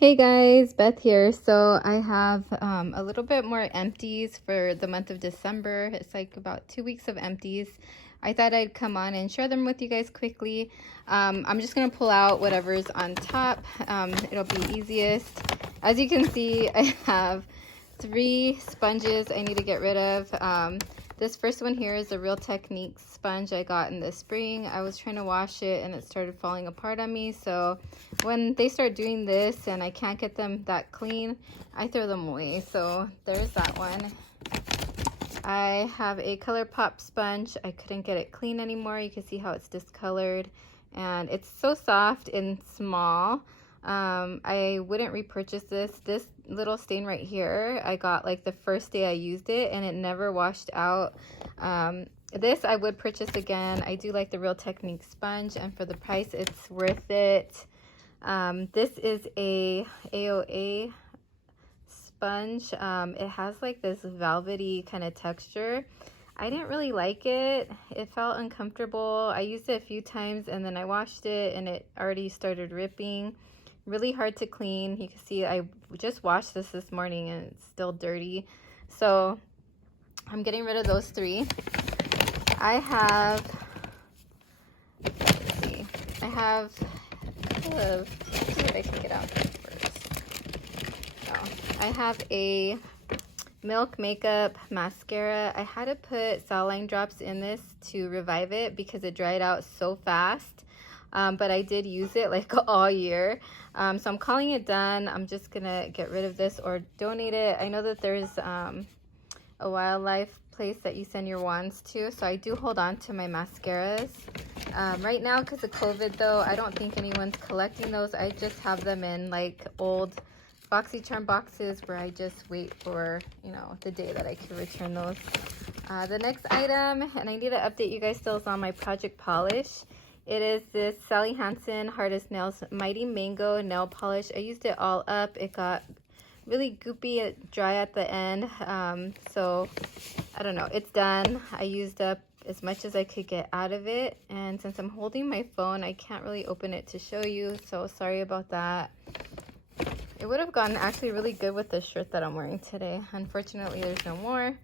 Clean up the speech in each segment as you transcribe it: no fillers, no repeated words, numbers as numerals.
Hey guys, Beth here. So I have a little bit more empties for the month of December. It's like about 2 weeks of empties. I thought I'd come on and share them with you guys quickly. I'm just going to pull out whatever's on top. It'll be easiest. As you can see, I have 3 sponges I need to get rid of. This first one here is a Real Techniques sponge I got in the spring. I was trying to wash it and it started falling apart on me. So when they start doing this and I can't get them that clean, I throw them away. So there's that one. I have a Colourpop Sponge. I couldn't get it clean anymore. You can see how it's discolored and it's so soft and small. I wouldn't repurchase this. This little stain right here, I got like the first day I used it and it never washed out. This I would purchase again. I do like the Real Techniques sponge, and for the price, it's worth it. This is a Aoa Sponge. It has like this velvety kind of texture. I didn't really like it. It felt uncomfortable. I used it a few times and then I washed it and it already started ripping. Really hard to clean. You can see I just washed this morning and it's still dirty. So I'm getting rid of those 3. I have, let's see, let's see what I can get out first. Oh, I have a Milk Makeup mascara. I had to put Soleil drops in this to revive it because it dried out so fast. But I did use it like all year. So I'm calling it done. I'm just gonna get rid of this or donate it. I know that there's a wildlife place that you send your wands to, so I do hold on to my mascaras. Right now, because of COVID though, I don't think anyone's collecting those. I just have them in like old BoxyCharm boxes where I just wait for, you know, the day that I can return those. The next item, and I need to update you guys still, is on my project polish. It is this Sally Hansen Hard as Nails Mighty Mango nail polish. I used it all up. It got really goopy, dry at the end. So I don't know, it's done. I used up as much as I could get out of it, and since I'm holding my phone, I can't really open it to show you, so sorry about that. It would have gone actually really good with the shirt that I'm wearing today. Unfortunately, there's no more.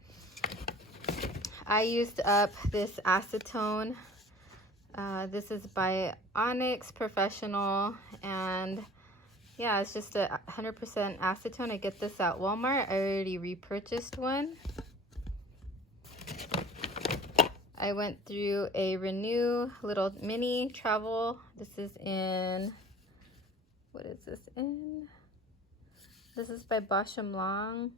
I used up this acetone. This is by Onyx Professional, and yeah, it's just a 100% acetone. I get this at Walmart. I already repurchased one. I went through a Renew little mini travel. This is in, what is this in? This is by Bosch & Blanc.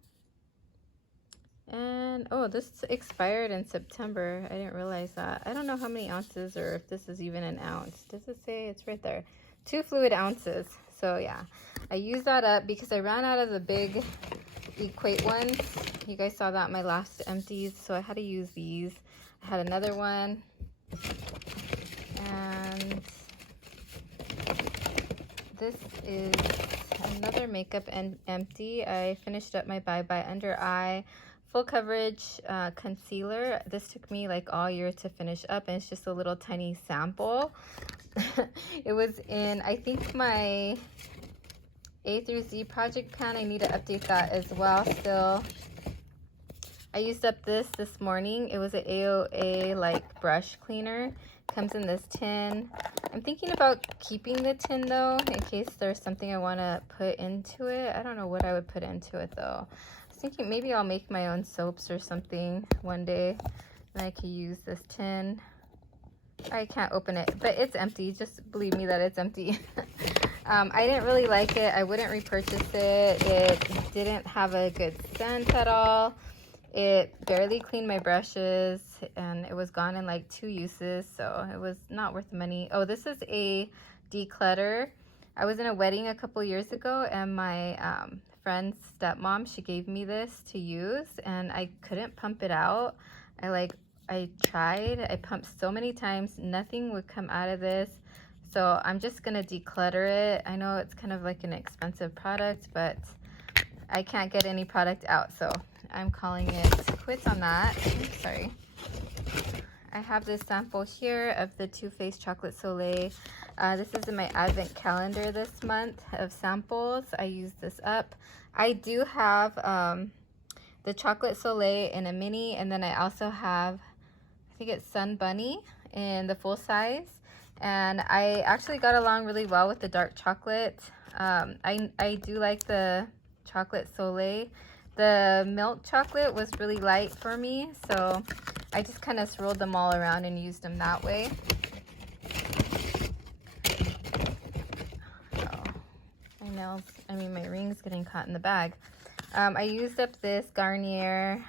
And oh, this expired in September. I didn't realize that. I don't know how many ounces or if this is even an ounce. Does it say? It's right there. 2 fluid ounces. So yeah, I used that up because I ran out of the big Equate ones. You guys saw that in my last empties, so I had to use these. I had another one, and this is another makeup empty. I finished up my Bye Bye Under Eye full coverage concealer. This took me like all year to finish up, and it's just a little tiny sample. It was in, I think, my A through Z project pan. I need to update that as well still. I used up this morning. It was an AOA like brush cleaner. Comes in this tin. I'm thinking about keeping the tin though, in case there's something I want to put into it. I don't know what I would put into it though. I was thinking maybe I'll make my own soaps or something one day, and I could use this tin. I can't open it, but it's empty. Just believe me that it's empty. I didn't really like it. I wouldn't repurchase it. It didn't have a good scent at all. It barely cleaned my brushes, and it was gone in like 2 uses, so it was not worth the money. Oh, this is a declutter. I was in a wedding a couple years ago, and my friend's stepmom, she gave me this to use, and I couldn't pump it out. I tried. I pumped so many times. Nothing would come out of this. So I'm just going to declutter it. I know it's kind of like an expensive product, but I can't get any product out. So I'm calling it quits on that. Oops, sorry. I have this sample here of the Too Faced Chocolate Soleil This is in my advent calendar this month of samples. I used this up. I do have the chocolate Soleil in a mini, and then I also have, I think it's Sun Bunny in the full size. And I actually got along really well with the dark chocolate. I do like the chocolate Soleil. The milk chocolate was really light for me, so I just kind of swirled them all around and used them that way. Oh, my nails, I mean my ring's getting caught in the bag. I used up this Garnier,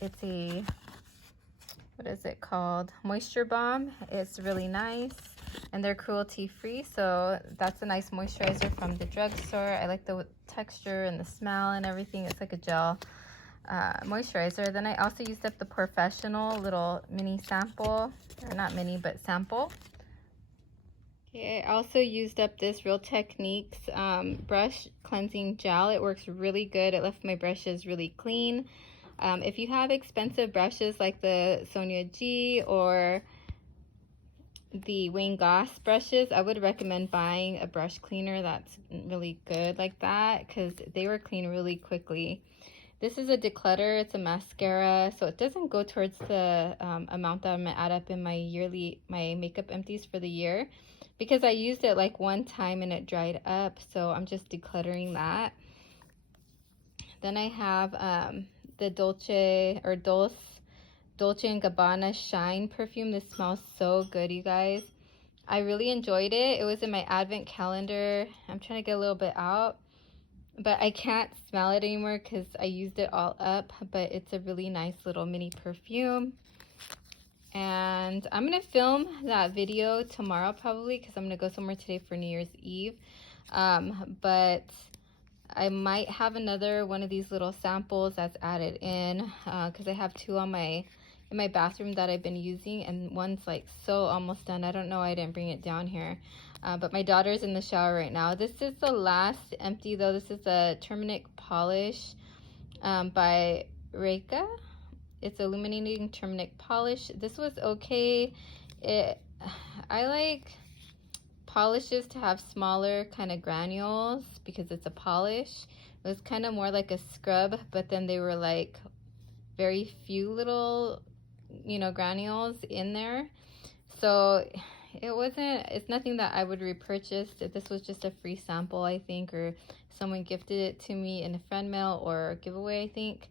it's a, what is it called? Moisture Bomb. It's really nice, and they're cruelty free, so that's a nice moisturizer from the drugstore. I like the texture and the smell and everything. It's like a gel moisturizer. Then I also used up the Professional little mini sample, or not mini, but sample. Okay, I also used up this Real Techniques brush cleansing gel. It works really good. It left my brushes really clean. If you have expensive brushes like the Sonia G or the Wayne Goss brushes, I would recommend buying a brush cleaner that's really good like that, because they were clean really quickly. This is a declutter. It's a mascara, so it doesn't go towards the amount that I'm gonna add up in my makeup empties for the year, because I used it like one time and it dried up, so I'm just decluttering that. Then I have the Dolce & Gabbana Shine perfume. This smells so good, you guys. I really enjoyed it. It was in my advent calendar. I'm trying to get a little bit out, but I can't smell it anymore because I used it all up, but it's a really nice little mini perfume. And I'm gonna film that video tomorrow probably, because I'm gonna go somewhere today for New Year's Eve. But I might have another one of these little samples that's added in, because I have two on in my bathroom that I've been using, and one's like so almost done. I don't know why I didn't bring it down here, but my daughter's in the shower right now. This is the last empty though. This is a turmeric polish by Reika. It's illuminating turmeric polish. This was okay. I like polishes to have smaller kind of granules because it's a polish. It was kind of more like a scrub, but then they were like very few little, you know, granules in there. So it's nothing that I would repurchase. This was just a free sample, I think, or someone gifted it to me in a friend mail or giveaway, I think.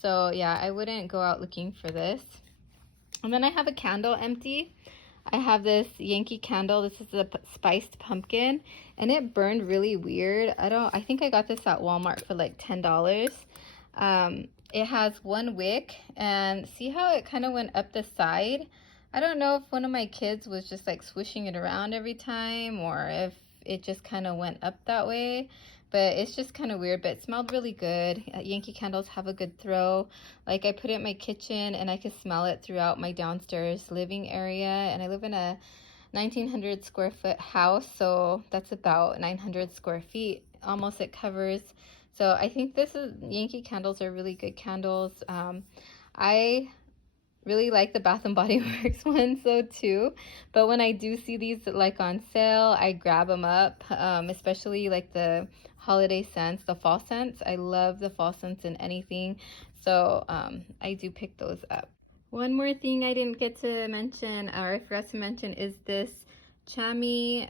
So yeah, I wouldn't go out looking for this. And then I have a candle empty. I have this Yankee candle. This is a spiced pumpkin, and it burned really weird. I think I got this at Walmart for like $10. It has one wick, and see how it kind of went up the side? I don't know if one of my kids was just like swishing it around every time, or if it just kind of went up that way, but it's just kind of weird, but it smelled really good. Yankee candles have a good throw. Like, I put it in my kitchen and I could smell it throughout my downstairs living area, and I live in a 1900 square foot house, so that's about 900 square feet almost it covers. So I think Yankee candles are really good candles. I really like the Bath and Body Works ones though too, but when I do see these like on sale, I grab them up, especially like the holiday scents, the fall scents. I love the fall scents in anything, so I do pick those up. One more thing I didn't get to mention, or I forgot to mention, is this Chami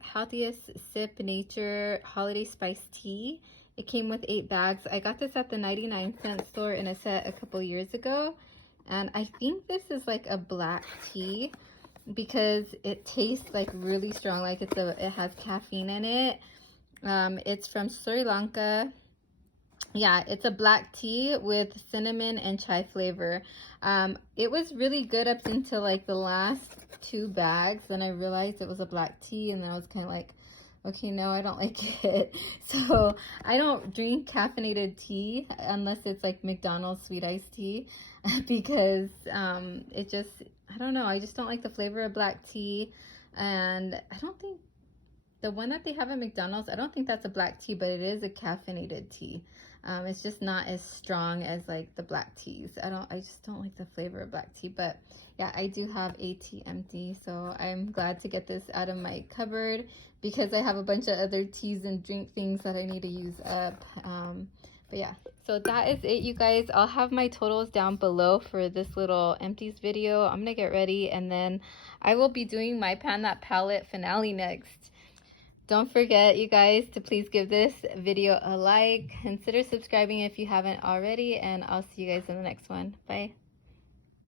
Healthiest Sip Nature Holiday Spice Tea. It came with 8 bags. I got this at the 99-cent store in a set a couple years ago. And I think this is like a black tea because it tastes like really strong. Like it has caffeine in it. It's from Sri Lanka. Yeah, it's a black tea with cinnamon and chai flavor. It was really good up until like the last 2 bags. Then I realized it was a black tea, and then I was kind of like, okay, no, I don't like it. So I don't drink caffeinated tea unless it's like McDonald's sweet iced tea, because it just, I don't know, I just don't like the flavor of black tea. And I don't think the one that they have at McDonald's, I don't think that's a black tea, but it is a caffeinated tea. It's just not as strong as like the black teas. I just don't like the flavor of black tea. But yeah, I do have a tea empty, so I'm glad to get this out of my cupboard because I have a bunch of other teas and drink things that I need to use up. But yeah, so that is it, you guys. I'll have my totals down below for this little empties video. I'm gonna get ready, and then I will be doing my Pan That Palette finale next. Don't forget, you guys, to please give this video a like. Consider subscribing if you haven't already, and I'll see you guys in the next one. Bye.